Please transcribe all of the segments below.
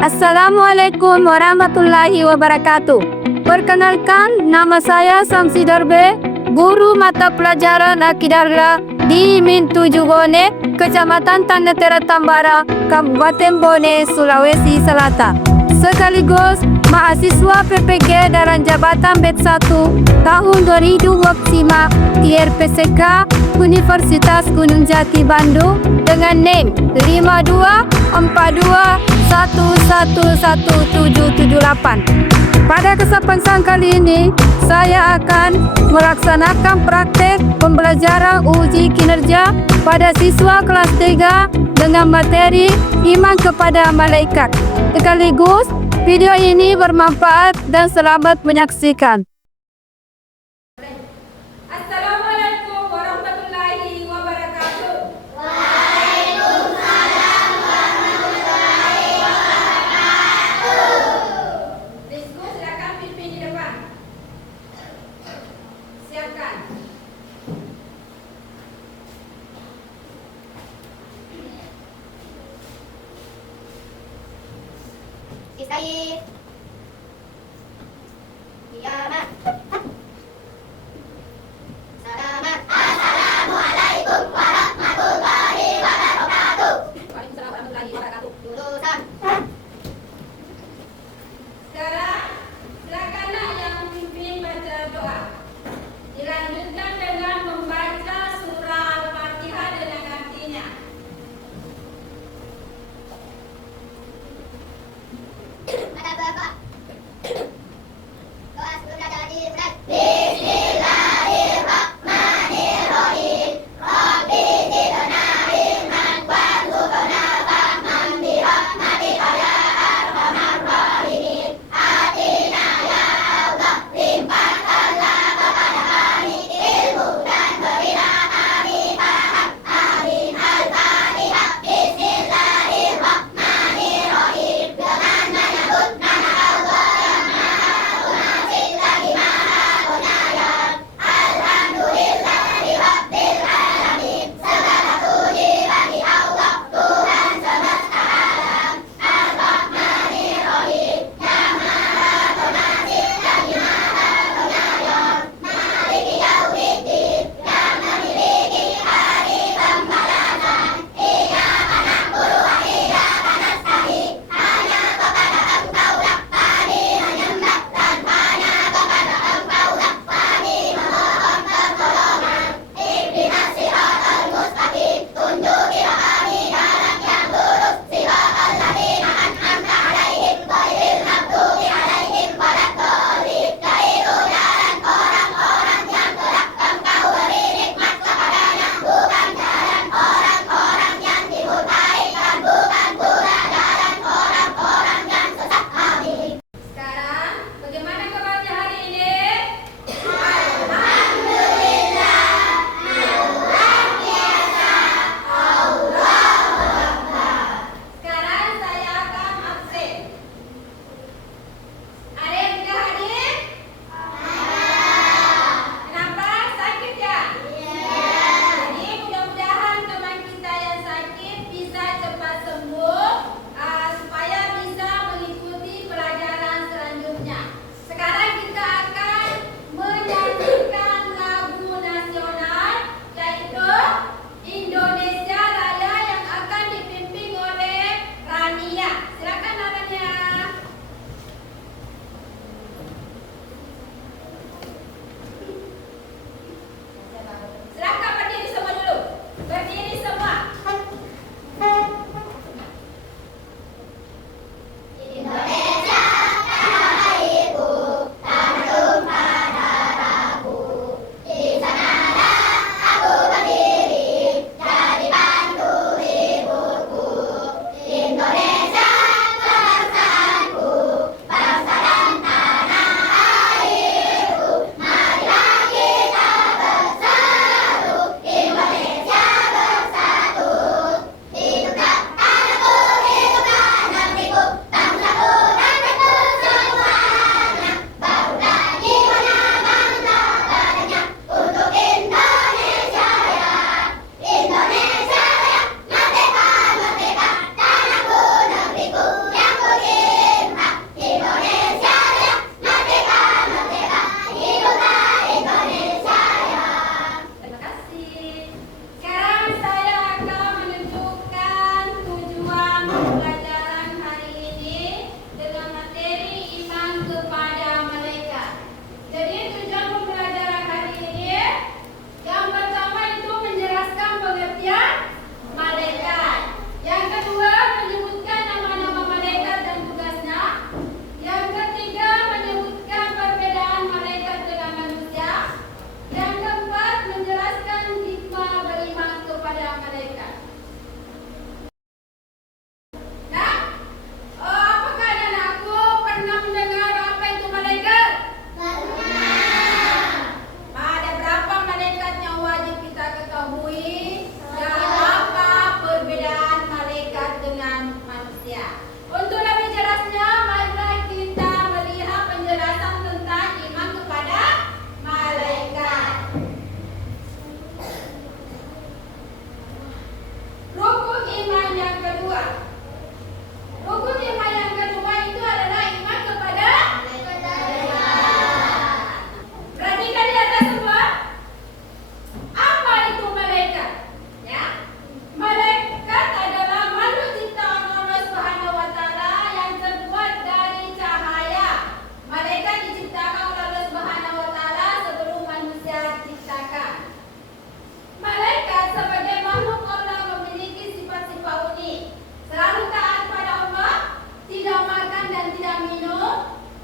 Assalamualaikum warahmatullahi wabarakatuh. Perkenalkan, nama saya Samsi Darbe, guru mata pelajaran Akidah di Min 7 Bone, Kecamatan Tanah Tera Tambara, Kabupaten Bone, Sulawesi Selatan. Sekaligus mahasiswa PPG dalam Jabatan Bet 1 tahun 2025 IRPSK Universitas Gunung Jati Bandung dengan NIM 5242111778. Pada kesempatan kali ini, saya akan melaksanakan praktek pembelajaran uji kinerja pada siswa kelas 3 dengan materi iman kepada malaikat. Sekaligus, video ini bermanfaat dan selamat menyaksikan. Assalamualaikum warahmatullahi wabarakatuh. Waalaikumsalam warahmatullahi wabarakatuh. Rizku, silakan pimpin di depan. Siapkan. Istayib. Kiamat. Selamat. Assalamualaikum warahmatullahi wabarakatuh. Waalaikumsalam warahmatullahi wabarakatuh. Lulusan. Sekarang, silakanlah yang memimpin baca doa. Dilanjutkan dengan membaca surah Al-Fatihah dengan artinya. Ada Bapak. Doa sebelum belajar dimulai.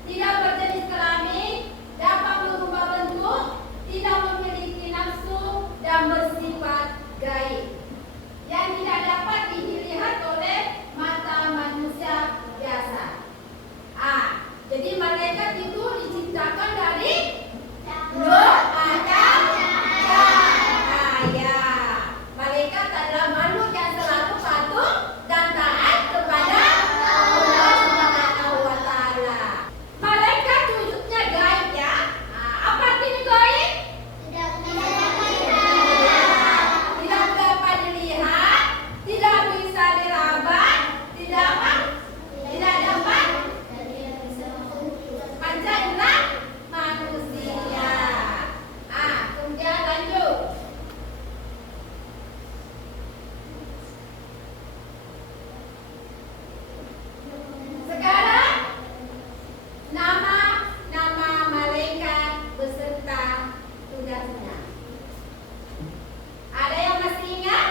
tidak berjenis kelamin, dapat berubah bentuk, tidak memiliki nafsu, dan bersifat gaib, yang tidak dapat dilihat oleh mata manusia biasa. Jadi malaikat itu diciptakan dari nur atau cahaya. Malaikat adalah makhluk yang selalu patuh dan taat kepada Allah Subhanahu wa Ta'ala. Malaikat wujudnya gaib ya. Apa artinya gaib? Tidak dapat dilihat, tidak bisa diraba, tidak dapat panca indera manusia. Kemudian lanjut. Sekarang nama malaikat beserta tugasnya. Ada yang masih ingat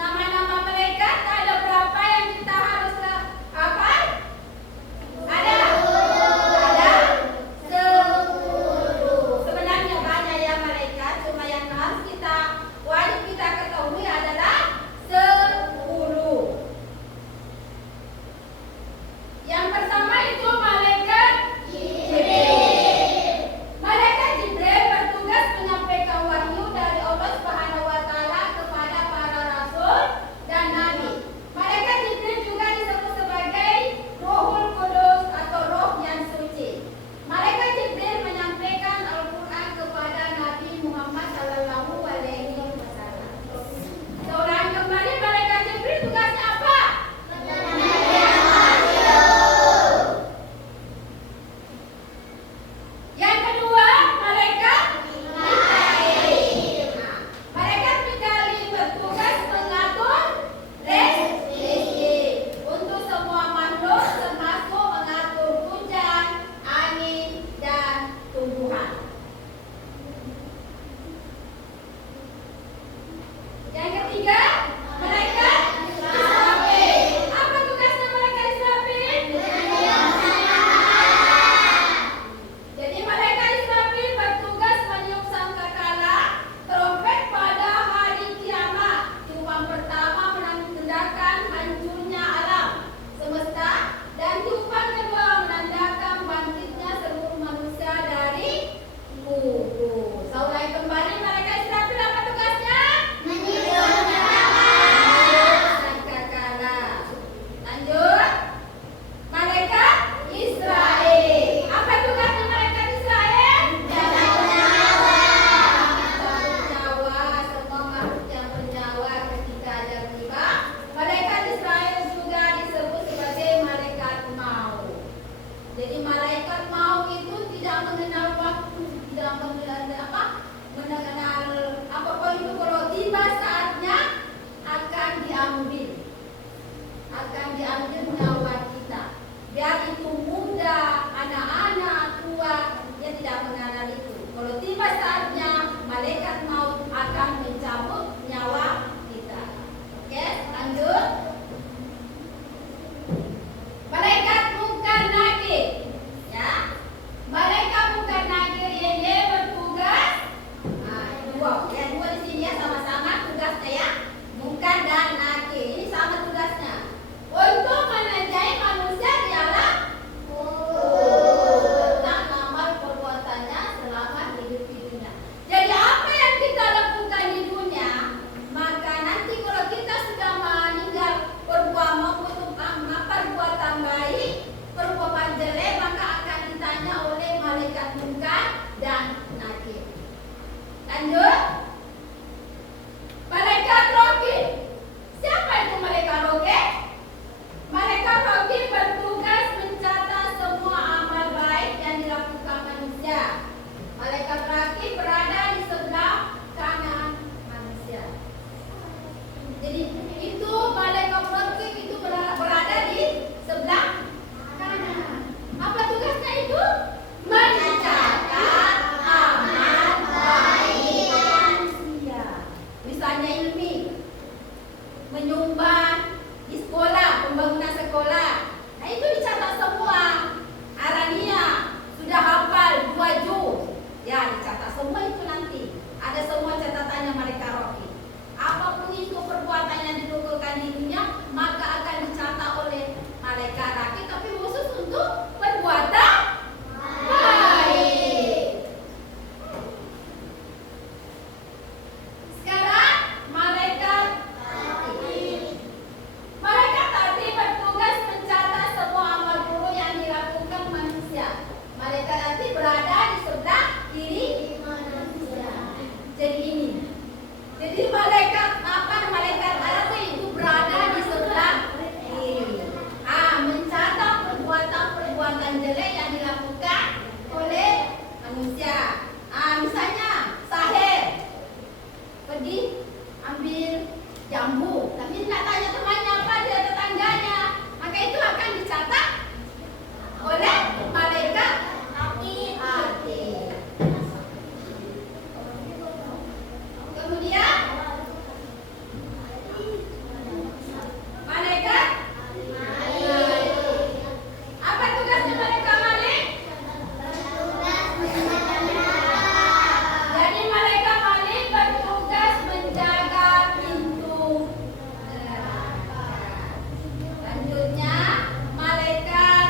nama-nama malaikat? Ada berapa yang kita harus hafal? Ada 10. Sebenarnya banyak ya malaikat, cuma yang harus wajib kita ketahui adalah 10. Yang pertama itu malaikat Jibril. Malaikat Jibril bertugas menyampaikan wahyu dari Allah Subhanahu wa Ta'ala kepada para rasul dan nabi. Malaikat Jibril juga disebut sebagai Ruhul Qudus atau roh yang suci. Malaikat Jibril menyampaikan Al-Quran kepada Nabi Muhammad Sallallahu Alaihi Wasallam. Seorang kembali malaikat Jibril tugasnya apa? Yang kedua, malaikat Mikail. Malaikat Mikail bertugas mengatur rezeki untuk semua makhluk, termasuk mengatur hujan, angin, dan tumbuhan. Yang ketiga, malaikat Israfil. Apa tugasnya malaikat Israfil? Jadi malaikat Israfil bertugas meniup sangkakala trompet pada hari kiamat. Tiupan pertama menandakan hancurnya alam semesta, dan tiupan kedua menandakan bangkitnya seluruh manusia dari kubur. Saurai kembali malaikat Israfil apa tugasnya? Meniup sangkakala. Lanjut. Malaikat Israel. Apa tugasnya malaikat Israel? Mencabut nyawa semua makhluk yang bernyawa ketika ada tiba. Malaikat Israel juga disebut sebagai malaikat maut. Jadi malaikat maut itu tidak mengenal waktu, tidak mengenal apapun itu. Kalau tiba saatnya akan diambil nyawa kita. Biar itu muda, anak-anak, tua, dia tidak mengenal itu. Kalau tiba saatnya, malaikat maut akan mencabut nyawa kita. Oke, lanjut. Malaikat Munkar Nakir. Ya. Malaikat Munkar Nakir ini bertugas dua. Yang dua di sini ya sama-sama tugasnya ya. Munkar dan Nakir. Ini sama tugasnya. Untuk menenjai manusia di alam yang dilakukan oleh manusia. Misalnya Sahir pergi ambil jambu, tapi tidak tanya temannya apa, dia tetangganya, maka itu akan dicatat oleh malaikat atid. Kemudian malaikat apa tugasnya malaikat Malik? Jadi malaikat Malik bertugas menjaga pintu neraka. Selanjutnya malaikat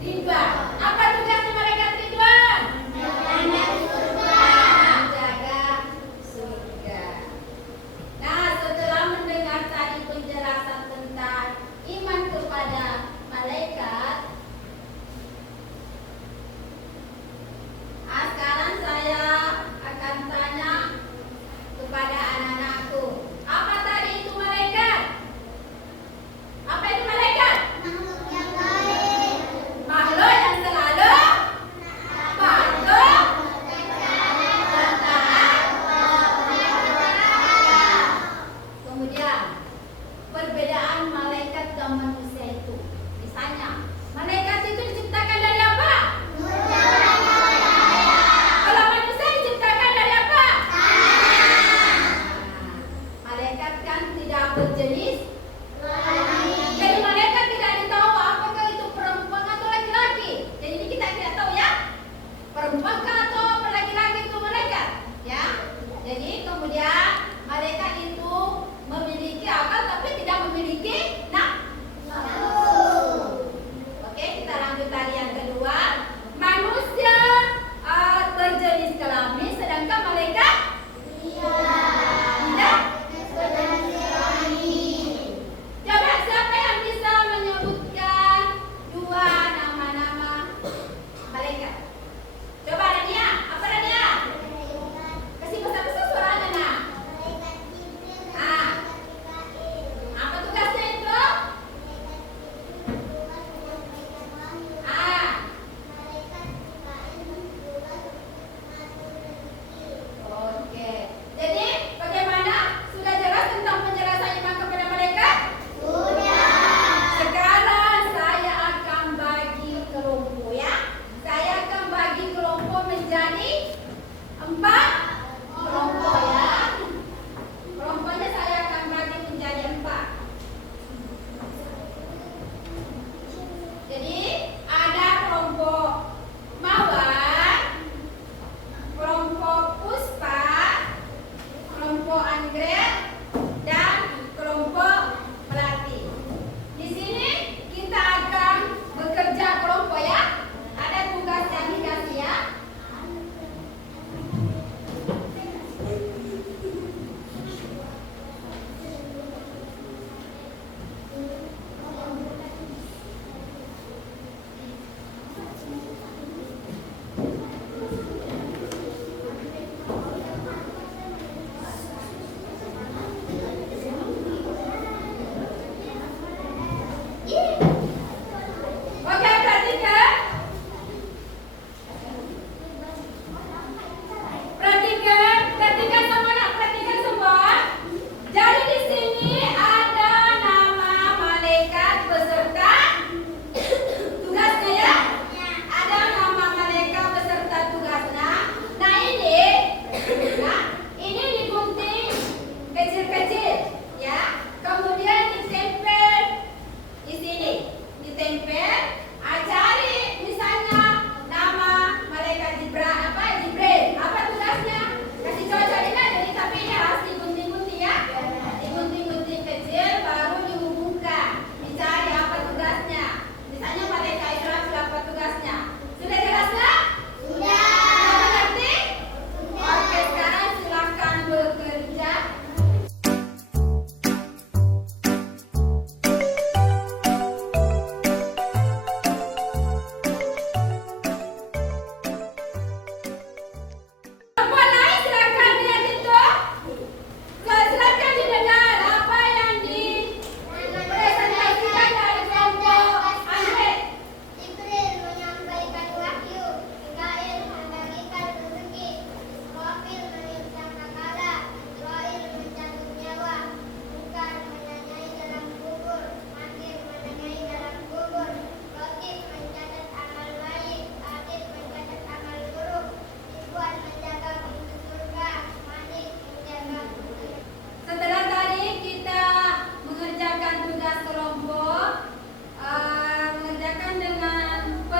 Ridwan. Apa tugasnya malaikat Ridwan? Menjaga surga. Nah, setelah mendengar tadi penjelasan tentang iman kepada malaikat, sekarang saya akan tanya kepada anak-anakku. Apa tadi itu malaikat? Apa itu malaikat? Makhluk yang baik. Makhluk yang selalu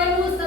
ilmu